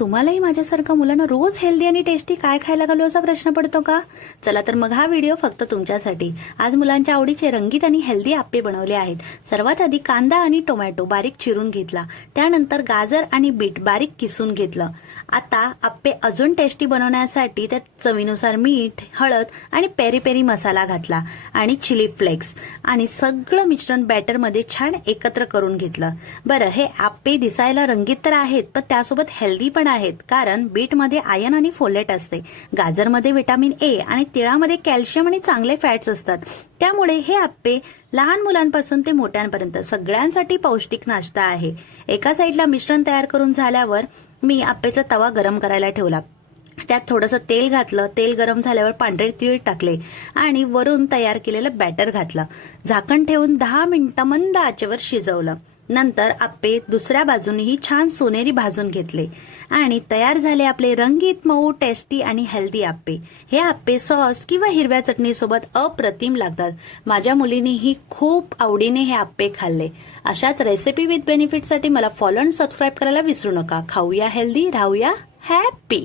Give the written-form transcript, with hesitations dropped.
तुम्हालाही माझ्यासारखं मुलांना रोज हेल्दी आणि टेस्टी काय खायला घालू असा प्रश्न पडतो का? चला तर मग हा व्हिडिओ फक्त तुमच्यासाठी. आज मुलांच्या आवडीचे रंगीत आणि हेल्दी आप्पे बनवले आहेत. सर्वात आधी कांदा आणि टोमॅटो बारीक चिरून घेतला, त्यानंतर गाजर आणि बीट बारीक किसून घेतलं. आता आप्पे अजून टेस्टी बनवण्यासाठी त्यात चवीनुसार मीठ, हळद आणि पेरी पेरी मसाला घातला आणि चिली फ्लेक्स आणि सगळं मिश्रण बॅटरमध्ये छान एकत्र करून घेतलं. बरं, हे आप्पे दिसायला रंगीत तर आहेत, पण त्यासोबत हेल्दी पण आहेत, कारण बीटमध्ये आयर्न आणि फोलेट असते, गाजरमध्ये व्हिटॅमिन ए आणि तिळामध्ये कॅल्शियम आणि चांगले फॅट्स असतात. त्यामुळे हे आप्पे लहान मुलांपासून ते मोठ्यांपर्यंत सगळ्यांसाठी पौष्टिक नाश्ता आहे. एका साईडला मिश्रण तयार करून झाल्यावर मी आप्पेचा तवा गरम करायला ठेवला. त्यात थोडंसं तेल घातलं. तेल गरम झाल्यावर पांढरे तीळ टाकले आणि वरून तयार केलेलं बॅटर घातलं. झाकण ठेवून 10 मिनिटं मंद आचेवर शिजवलं. नंतर आप्पे दुसऱ्या बाजूनेही छान सोनेरी भाजून घेतले आणि तयार झाले आपले रंगीत, मऊ, टेस्टी आणि हेल्दी आप्पे. हे आप्पे सॉस किंवा हिरव्या चटणीसोबत अप्रतिम लागतात. माझ्या मुलीनीही खूप आवडीने हे आप्पे खाल्ले. अशाच रेसिपी विथ बेनिफिटसाठी मला फॉलो आणि सबस्क्राईब करायला विसरू नका. खाऊया हेल्दी, राहूया हॅपी.